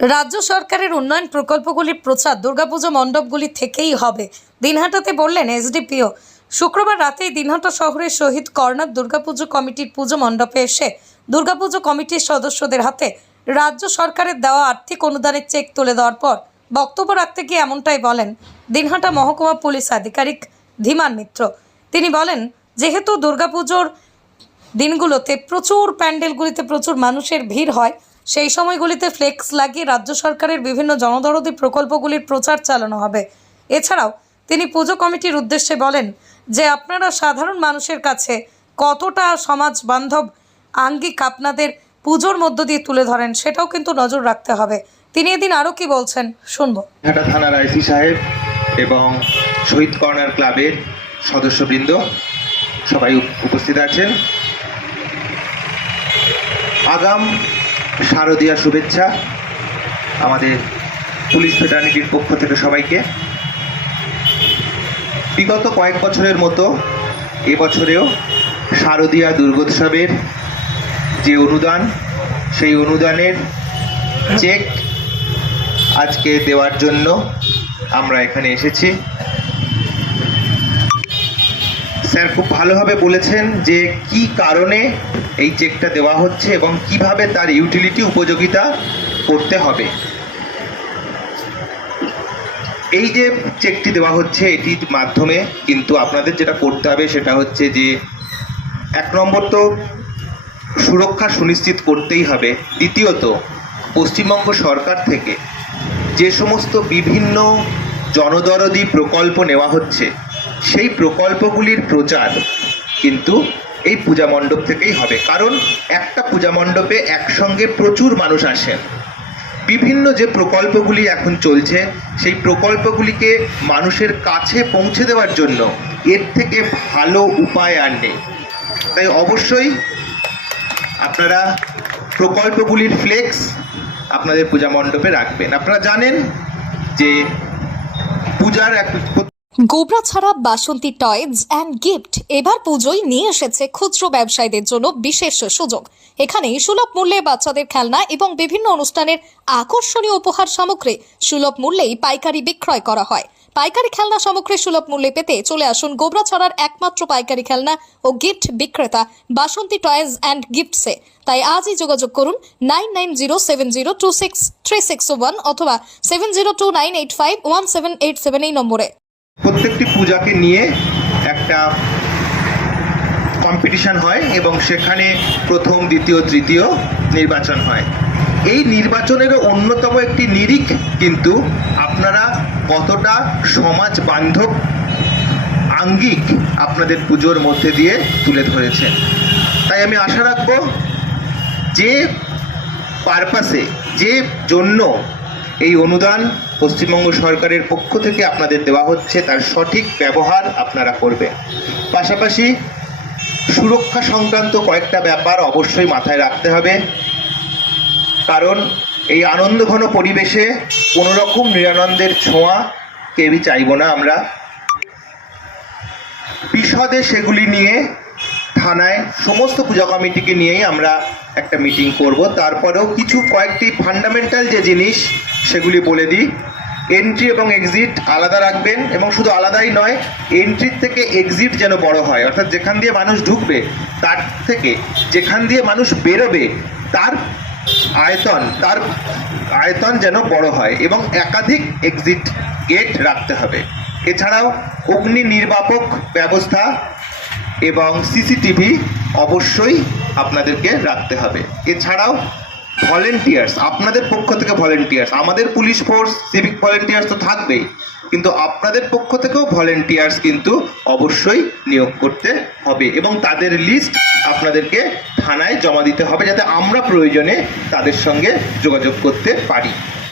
রাজ্য সরকারের উন্নয়ন প্রকল্পগুলির প্রচার দুর্গাপুজো মণ্ডপগুলি থেকেই হবে, দিনহাটাতে বললেন এসডিপিও। শুক্রবার রাতেই দিনহাটা শহরের শহীদ কর্নার দুর্গাপুজো কমিটির পুজো মণ্ডপে এসে দুর্গাপুজো কমিটির সদস্যদের হাতে রাজ্য সরকারের দেওয়া আর্থিক অনুদানের চেক তুলে দেওয়ার পর বক্তব্য রাখতে গিয়ে এমনটাই বলেন দিনহাটা মহকুমা পুলিশ আধিকারিক ধীমান মিত্র। তিনি বলেন, যেহেতু দুর্গাপুজোর দিনগুলোতে প্রচুর প্যান্ডেলগুলিতে প্রচুর মানুষের ভিড় হয়, সেই সময়গুলিতে ফ্লেক্স লাগিয়ে রাজ্য সরকারের বিভিন্ন জনদরদি প্রকল্পগুলির প্রচার চালানো হবে। এছাড়াও তিনি পুজো কমিটির উদ্দেশ্যে বলেন যে আপনারা সাধারণ মানুষের কাছে কতটা সমাজ বান্ধব আঙ্গিক আপনাদের পুজোর মধ্য দিয়ে তুলে ধরেন, সেটাও কিন্তু নজর রাখতে হবে। তিনি এদিন আরও কি বলছেন শুনবো। দিনহাটা থানার আইসি সাহেব এবং শহীদ কর্নার ক্লাবের সদস্যবৃন্দ সবাই উপস্থিত আছেন। আগাম শারদীয়া শুভেচ্ছা আমাদের পুলিশ ফ্রেটার্নিটির পক্ষ থেকে সবাইকে। বিগত কয়েক বছরের মতো এবছরেও শারদীয়া দুর্গোৎসবের যে অনুদান, সেই অনুদানের চেক আজকে দেওয়ার জন্য আমরা এখানে এসেছি। স্যার খুব ভালোভাবে বলেছেন যে কি কারণে এই চেকটা দেওয়া হচ্ছে এবং কিভাবে তার ইউটিলিটি উপযোগিতা করতে হবে। এই যে চেকটি দেওয়া হচ্ছে, এটির মাধ্যমে কিন্তু আপনাদের যেটা করতে হবে সেটা হচ্ছে যে এক নম্বর তো সুরক্ষা সুনিশ্চিত করতেই হবে। দ্বিতীয়ত, পশ্চিমবঙ্গ সরকার থেকে যে সমস্ত বিভিন্ন জনদরদি প্রকল্প নেওয়া হচ্ছে, সেই প্রকল্পগুলির প্রচার কিন্তু এই পূজা মণ্ডপ থেকেই হবে। কারণ একটা পূজা মণ্ডপে একসঙ্গে প্রচুর মানুষ আসেন। বিভিন্ন যে প্রকল্পগুলি এখন চলছে, সেই প্রকল্পগুলিকে মানুষের কাছে পৌঁছে দেওয়ার জন্য এর থেকে ভালো উপায় আর নেই। তাই অবশ্যই আপনারা প্রকল্পগুলির ফ্লেক্স আপনাদের পূজা মণ্ডপে রাখবেন। আপনারা জানেন যে পূজার এক গোবরা ছাড়া বাসন্তী টয়েজ অ্যান্ড গিফট এবার পুজোয় নিয়ে এসেছে খুচরো ব্যবসায়ীদের জন্য বিশেষ সুযোগ। এখানে সুলভ মূল্যে বাচ্চাদের খেলনা এবং বিভিন্ন অনুষ্ঠানের আকর্ষণীয় উপহার সামগ্রী সুলভ মূল্যেই পাইকারি বিক্রয় করা হয়। পাইকারি খেলনা সামগ্রী সুলভ মূল্যে পেতে চলে আসুন গোবরা ছাড়ার একমাত্র পাইকারি খেলনা ও গিফট বিক্রেতা বাসন্তী টয়েজ অ্যান্ড গিফটসে। তাই আজই যোগাযোগ করুন 9907026361 অথবা 7029851787 এই নম্বরে। প্রত্যেকটি পূজাকে নিয়ে একটা কম্পিটিশন হয় এবং সেখানে প্রথম, দ্বিতীয়, তৃতীয় নির্বাচন হয়। এই নির্বাচনেরও অন্যতম একটি নিরিখ কিন্তু আপনারা কতটা সমাজ বান্ধব আঙ্গিক আপনাদের পুজোর মধ্যে দিয়ে তুলে ধরেছেন। তাই আমি আশা রাখব যে পারপাসে, যে জন্য এই অনুদান পশ্চিমবঙ্গ সরকারের পক্ষ থেকে আপনাদের দেওয়া হচ্ছে, তার সঠিক ব্যবহার আপনারা করবেন। পাশাপাশি সুরক্ষা সংক্রান্ত কয়েকটা ব্যাপার অবশ্যই মাথায় রাখতে হবে। কারণ এই আনন্দঘন পরিবেশে কোনো রকম নিরানন্দের ছোঁয়া কেউই চাইব না আমরা। বিশদে সেগুলি নিয়ে থানায় সমস্ত পূজা কমিটিকে নিয়েই আমরা একটা মিটিং করব। তারপরেও কয়েকটি ফান্ডামেন্টাল যে জিনিস সেগুলি বলে দিই। এন্ট্রি এবং এক্সিট আলাদা রাখবেন, এবং শুধু আলাদাই নয়, এন্ট্রির থেকে এক্সিট যেন বড় হয়, অর্থাৎ যেখান দিয়ে মানুষ ঢুকবে তার থেকে যেখান দিয়ে মানুষ বেরোবে তার আয়তন যেন বড় হয়, এবং একাধিক এক্সিট গেট রাখতে হবে। এছাড়াও অগ্নি নির্বাপক ব্যবস্থা এবং সিসিটিভি অবশ্যই আপনাদেরকে রাখতে হবে। এছাড়াও ভলেন্টিয়ার্স, আপনাদের পক্ষ থেকে ভলেন্টিয়ার্স, আমাদের পুলিশ ফোর্স, সিভিক ভলেন্টিয়ার্স তো থাকবেই, কিন্তু আপনাদের পক্ষ থেকেও ভলেন্টিয়ার্স কিন্তু অবশ্যই নিয়োগ করতে হবে, এবং তাদের লিস্ট আপনাদেরকে থানায় জমা দিতে হবে যাতে আমরা প্রয়োজনে তাদের সঙ্গে যোগাযোগ করতে পারি।